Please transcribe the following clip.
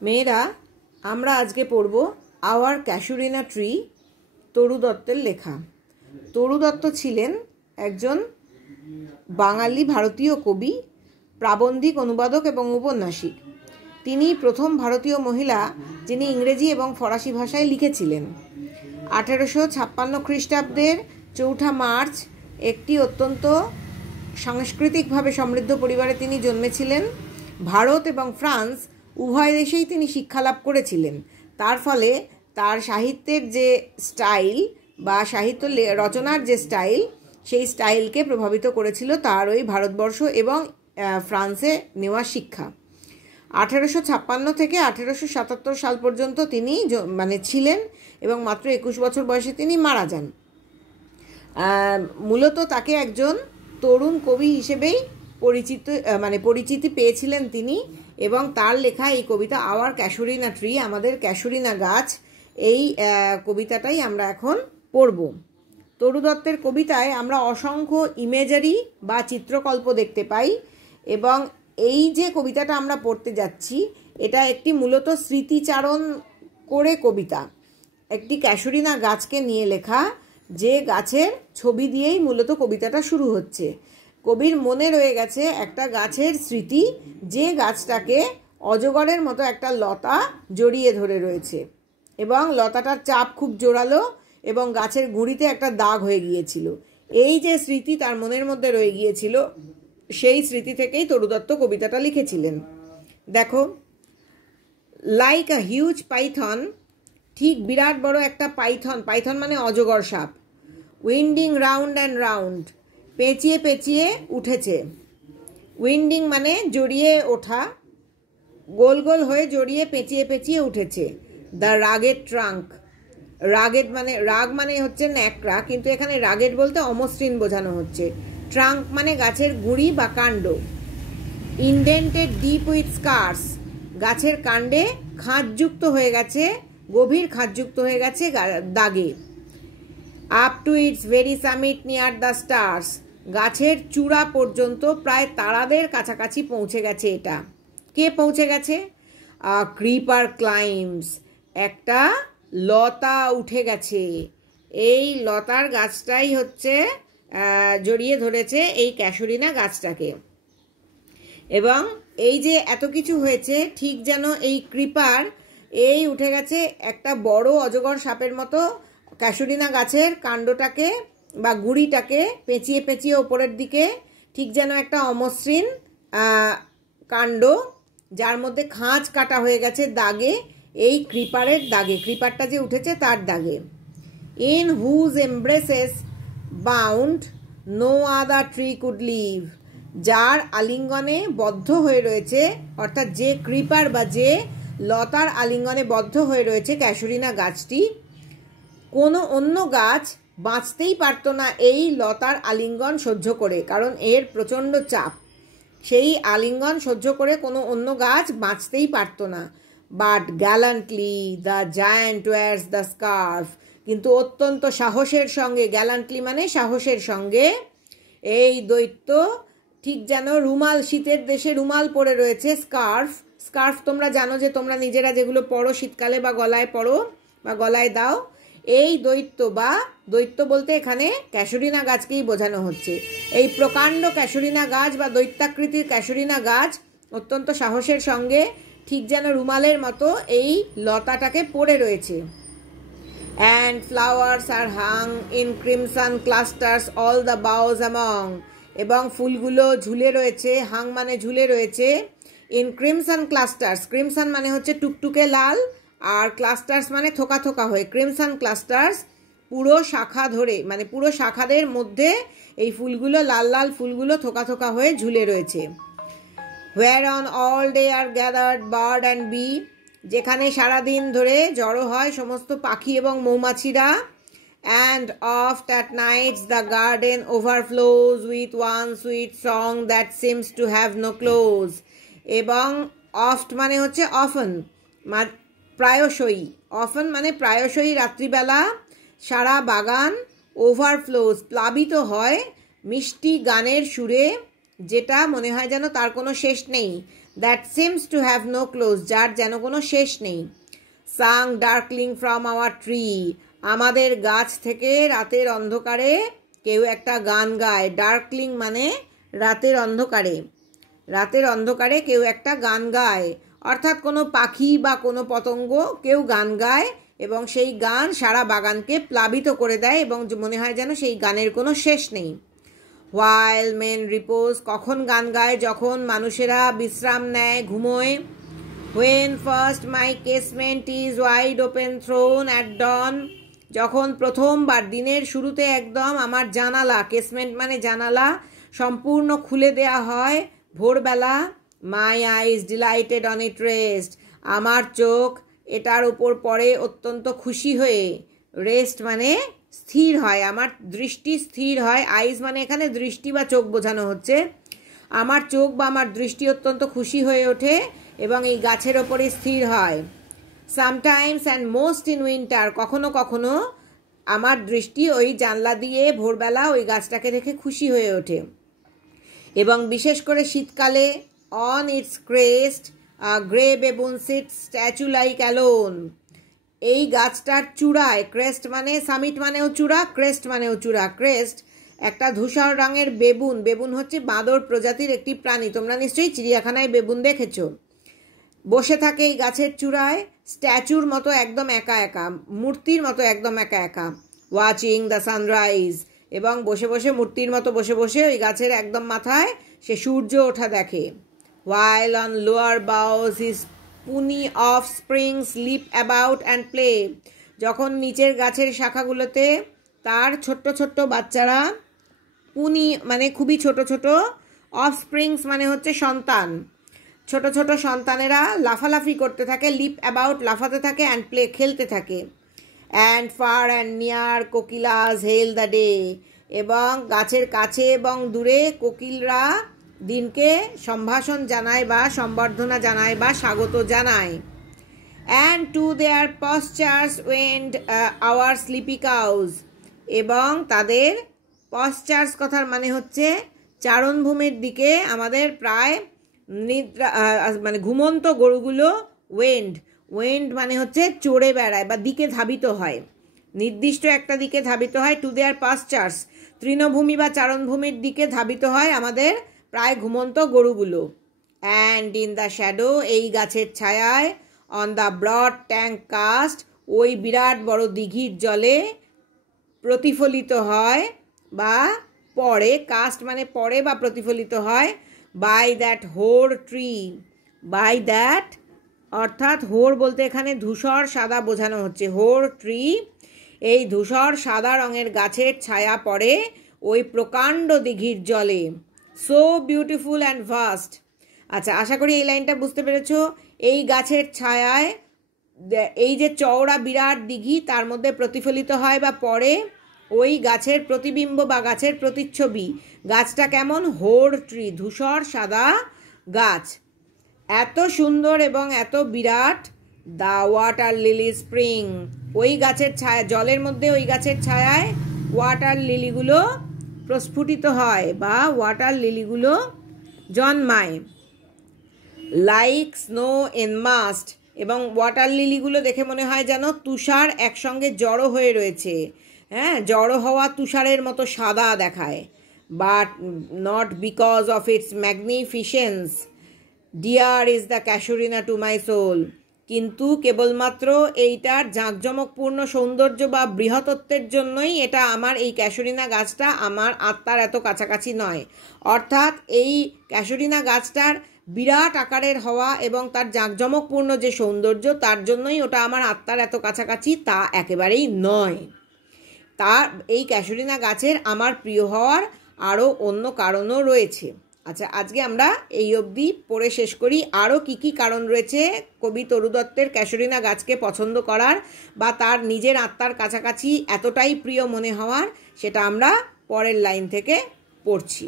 মেয়েরা আমরা আজকে পড়ব আওয়ার ক্যাশুরিনা ট্রি, তরু দত্তের লেখা। তরু দত্ত ছিলেন একজন বাঙালি ভারতীয় কবি, প্রাবন্ধিক, অনুবাদক এবং ঔপন্যাসিক। তিনি প্রথম ভারতীয় মহিলা যিনি ইংরেজি এবং ফরাসি ভাষায় লিখেছিলেন। 1856 খ্রিস্টাব্দের 4 মার্চ একটি অত্যন্ত সাংস্কৃতিকভাবে সমৃদ্ধ পরিবারে তিনি জন্মেছিলেন। ভারত এবং ফ্রান্স উভয় দেশেই তিনি শিক্ষালাভ করেছিলেন। তার ফলে তার সাহিত্যের যে স্টাইল বা সাহিত্য রচনার যে স্টাইল, সেই স্টাইলকে প্রভাবিত করেছিল তার ওই ভারতবর্ষ এবং ফ্রান্সে নেওয়া শিক্ষা। 1856 থেকে 1877 সাল পর্যন্ত তিনি ছিলেন এবং মাত্র 21 বছর বয়সে তিনি মারা যান। মূলত তাকে একজন তরুণ কবি হিসেবেই পরিচিতি পেয়েছিলেন তিনি, এবং তার লেখা এই কবিতা আওয়ার ক্যাশুরিনা ট্রি, আমাদের ক্যাশুরিনা গাছ, এই কবিতাটাই আমরা এখন পড়ব। তরু দত্তের কবিতায় আমরা অসংখ্য ইমেজারি বা চিত্রকল্প দেখতে পাই, এবং এই যে কবিতাটা আমরা পড়তে যাচ্ছি এটা একটি মূলত স্মৃতিচারণ করে কবিতা, একটি ক্যাশুরিনা গাছকে নিয়ে লেখা, যে গাছের ছবি দিয়েই মূলত কবিতাটা শুরু হচ্ছে। কবির মনে রয়ে গেছে একটা গাছের স্মৃতি, যে গাছটাকে অজগরের মতো একটা লতা জড়িয়ে ধরে রয়েছে, এবং লতাটার চাপ খুব জোরালো এবং গাছের গুঁড়িতে একটা দাগ হয়ে গিয়েছিল। এই যে স্মৃতি তার মনের মধ্যে রয়ে গিয়েছিল, সেই স্মৃতি থেকেই তরু দত্ত কবিতাটা লিখেছিলেন। দেখো, লাইক আ হিউজ পাইথন, ঠিক বিরাট বড় একটা পাইথন, পাইথন মানে অজগর সাপ, উইন্ডিং রাউন্ড অ্যান্ড রাউন্ড, পেঁচিয়ে পেঁচিয়ে উঠেছে। উইন্ডিং মানে জড়িয়ে ওঠা, গোল গোল হয়ে জড়িয়ে পেঁচিয়ে পেঁচিয়ে উঠেছে। দ্য রাগেড ট্রাঙ্ক, রাগেড মানে রাগ মানে হচ্ছে ন্যাকড়া, কিন্তু এখানে রাগেড বলতে অমসৃণ বোঝানো হচ্ছে। ট্রাঙ্ক মানে গাছের গুঁড়ি বা কাণ্ড। ইনডেন্টেড ডিপ উইথ স্কার্স, গাছের কাণ্ডে খাঁজযুক্ত হয়ে গেছে, গভীর খাঁজযুক্ত হয়ে গেছে দাগে। Up to its very summit near the stars, গাছের চূড়া পর্যন্ত প্রায় তারাদের কাছাকাছি পৌঁছে গেছে। এটা কে পৌঁছে গেছে? ক্রিপার ক্লাইম্বস, একটা লতা উঠে গেছে। এই লতার গাছটাই হচ্ছে জড়িয়ে ধরেছে এই ক্যাশুরিনা গাছটাকে। এবং এই যে এত কিছু হয়েছে, ঠিক যেন এই ক্রিপার এই উঠে গেছে একটা বড় অজগর সাপের মতো ক্যাশুরিনা গাছের কাণ্ডটাকে বা গুঁড়িটাকে পেঁচিয়ে পেঁচিয়ে ওপরের দিকে, ঠিক যেন একটা অমসৃণ কাণ্ড যার মধ্যে খাঁজ কাটা হয়ে গেছে দাগে, এই ক্রিপারের দাগে, ক্রিপারটা যে উঠেছে তার দাগে। In whose embraces bound no other tree could live, যার আলিঙ্গনে বদ্ধ হয়ে রয়েছে, অর্থাৎ যে ক্রিপার বা যে লতার আলিঙ্গনে বদ্ধ হয়ে রয়েছে ক্যাশুরিনা গাছটি, কোনো অন্য গাছ বাঁচতেই পারত না এই লতার আলিঙ্গন সহ্য করে, কারণ এর প্রচণ্ড চাপ। সেই আলিঙ্গন সহ্য করে কোনো অন্য গাছ বাঁচতেই পারত না। But gallantly the giant wears the scarf, কিন্তু অত্যন্ত সাহসের সঙ্গে, গ্যালান্টলি মানে সাহসের সঙ্গে, এই দৈত্য ঠিক যেন রুমাল, শীতের দেশে রুমাল পরে রয়েছে। স্কার্ফ, স্কার্ফ তোমরা জানো যে তোমরা নিজেরা যেগুলো পরো শীতকালে বা গলায় পরো বা গলায় দাও, এই দৈত্য বা দৈত্য বলতে এখানে ক্যাশুরিনা গাছকেই বোঝানো হচ্ছে। এই প্রকাণ্ড ক্যাশুরিনা গাছ বা দৈত্যাকৃতির ক্যাশুরিনা গাছ অত্যন্ত সাহসের সঙ্গে ঠিক যেন রুমালের মতো এই লতাটাকে পড়ে রয়েছে। And flowers are hung in crimson clusters all the boughs among, এবং ফুলগুলো ঝুলে রয়েছে, হাং মানে ঝুলে রয়েছে, ইন ক্রিমসন ক্লাস্টার্স, ক্রিমসন মানে হচ্ছে টুকটুকে লাল, আর ক্লাস্টার্স মানে থোকা থোকা হয়ে, ক্রিমসন ক্লাস্টার্স পুরো শাখা ধরে, মানে পুরো শাখাদের মধ্যে এই ফুলগুলো, লাল লাল ফুলগুলো থোকা থোকা হয়ে ঝুলে রয়েছে। Where on all day are gathered bird and bee, যেখানে সারাদিন ধরে জড়ো হয় সমস্ত পাখি এবং মৌমাছিরা। And oft at nights the garden overflows with one sweet song that seems to have no close, এবং অফট মানে হচ্ছে অফন, প্রায়শই, অফন মানে প্রায়শই রাত্রিবেলা সারা বাগান, ওভারফ্লোজ প্লাবিত হয় মিষ্টি গানের সুরে, যেটা মনে হয় যেন তার কোনো শেষ নেই। That seems to have no close, যার যেন কোনো শেষ নেই। Sang darkling from our tree, আমাদের গাছ থেকে রাতের অন্ধকারে কেউ একটা গান গায়। ডার্কলিং মানে রাতের অন্ধকারে, রাতের অন্ধকারে কেউ একটা গান গায়, অর্থাৎ কোনো পাখি বা কোনো পতঙ্গ কেউ গান গায় এবং সেই গান সারা বাগানকে প্লাবিত করে দেয় এবং মনে হয় যেন সেই গানের কোনো শেষ নেই। হোয়াইল মেন রিপোজ, কখন গান গায়? যখন মানুষেরা বিশ্রাম নেয়, ঘুমোয়। When first my casement is wide open thrown at dawn, যখন প্রথমবার দিনের শুরুতে একদম আমার জানালা, কেসমেন্ট মানে জানালা, সম্পূর্ণ খুলে দেয়া হয় ভোরবেলা। মাই আইজ ডিলাইটেড অন ইট রেস্ট, আমার চোখ এটার উপর পড়ে অত্যন্ত খুশি হয়ে। রেস্ট মানে স্থির হয়, আমার দৃষ্টি স্থির হয়। আইজ মানে এখানে দৃষ্টি বা চোখ বোঝানো হচ্ছে। আমার চোখ বা আমার দৃষ্টি অত্যন্ত খুশি হয়ে ওঠে এবং এই গাছের ওপরে স্থির হয়। Sometimes and most in winter, কখনো কখনো আমার দৃষ্টি ওই জানলা দিয়ে ভোরবেলা ওই গাছটাকে দেখে খুশি হয়ে ওঠে। এবং বিশেষ করে শীতকালে on it's crest grey baboon sits statue like alone, এই গাছটার চূড়ায়, ক্রেস্ট মানে সামিট মানেও চূড়া, ক্রেস্ট মানেও চূড়া। ক্রেস্ট একটা ধূসর রঙের বেবুন, বেবুন হচ্ছে বাঁদর প্রজাতির একটি প্রাণী, তোমরা নিশ্চয়ই চিড়িয়াখানায় বেবুন দেখেছো। বসে থাকে এই গাছের চূড়ায় স্ট্যাচুর মতো একদম একা একা, মূর্তির মতো একদম একা একা। ওয়াচিং দ্য সানরাইজ, এবং বসে বসে মূর্তির মতো বসে বসে ওই গাছের একদম মাথায় সে সূর্য ওঠা দেখে। While on lower boughs his puny offspring slip about and play, যখন নিচের গাছের শাখাগুলোতে তার ছোট্ট ছোট্ট বাচ্চারা, পুনি মানে খুবই ছোট ছোট, অফ স্প্রিংস মানে হচ্ছে সন্তান, ছোট ছোট সন্তানেরা লাফালাফি করতে থাকে, লিপ অ্যাবাউট লাফাতে থাকে, অ্যান্ড প্লে খেলতে থাকে। And far and near kokilas hail the day, এবং গাছের কাছে এবং দূরে কোকিলরা দিনকে সম্ভাষণ জানায় বা সম্বর্ধনা জানায় বা স্বাগত জানায়। And to their pastures wend our sleepy cows, এবং তাদের পশ্চার্স কথার মানে হচ্ছে চারণভূমির দিকে আমাদের প্রায় নিদ্রা মানে ঘুমন্ত গরুগুলো ওয়েন্ড, ওয়েন্ড মানে হচ্ছে চড়ে বেড়ায় বা দিকে ধাবিত হয়, নির্দিষ্ট একটা দিকে ধাবিত হয়। টু দেয়ার পাস্টার্স, তৃণভূমি বা চারণভূমির দিকে ধাবিত হয় আমাদের প্রায় ঘুমন্ত গরুগুলো। অ্যান্ড ইন দ্য শ্যাডো, এই গাছের ছায়ায়, on the broad tank cast, ওই বিরাট বড় দিঘির জলে প্রতিফলিত হয় বা পড়ে, কাস্ট মানে পড়ে বা প্রতিফলিত হয়। By that hoar tree, by that অর্থাৎ হোর বলতে এখানে ধূসর সাদা বোঝানো হচ্ছে। হোর ট্রি, এই ধূসর সাদা রঙের গাছের ছায়া পড়ে ওই প্রকাণ্ড দিঘির জলে। সো বিউটিফুল অ্যান্ড ভাস্ট, আচ্ছা আশা করি এই লাইনটা বুঝতে পেরেছো। এই গাছের ছায়ায় এই যে চওড়া বিরাট দিঘি তার মধ্যে প্রতিফলিত হয় বা পড়ে ওই গাছের প্রতিবিম্ব বা গাছের প্রতিচ্ছবি। গাছটা কেমন? হোর ট্রি, ধূসর সাদা গাছ, এত সুন্দর এবং এত বিরাট। দ্য ওয়াটার লিলি স্প্রিং, ওই গাছের ছায়া, জলের মধ্যে ওই গাছের ছায়ায় ওয়াটার লিলিগুলো প্রস্ফুটিত হয় বা ওয়াটার লিলিগুলো জন্মায়। লাইক স্নো এনমাস্ট, এবং ওয়াটার লিলিগুলো দেখে মনে হয় যেন তুষার একসঙ্গে জড়ো হয়ে রয়েছে, হ্যাঁ, জড়ো হওয়া তুষারের মতো সাদা দেখায়। But not because of its magnificence dear is the casuarina to my soul, কিন্তু কেবলমাত্র এইটার জাঁকজমকপূর্ণ সৌন্দর্য বা বৃহত্ত্বের জন্যই এটা আমার, এই ক্যাসুরিনা গাছটা আমার আত্মার এত কাছাকাছি নয়। অর্থাৎ এই ক্যাসুরিনা গাছটার বিরাট আকারের হওয়া এবং তার জাঁকজমকপূর্ণ যে সৌন্দর্য, তার জন্যই ওটা আমার আত্মার এত কাছাকাছি তা একেবারেই নয়। তার এই ক্যাসুরিনা গাছের আমার প্রিয় হওয়ার আরও অন্য কারণও রয়েছে। আচ্ছা, আজকে আমরা এই অবধি পড়ে শেষ করি। আরও কি কি কারণ রয়েছে কবি তরু দত্তের ক্যাসুরিনা গাছকে পছন্দ করার বা তার নিজের আত্মার কাছাকাছি এতটাই প্রিয় মনে হওয়ার, সেটা আমরা পরের লাইন থেকে পড়ছি।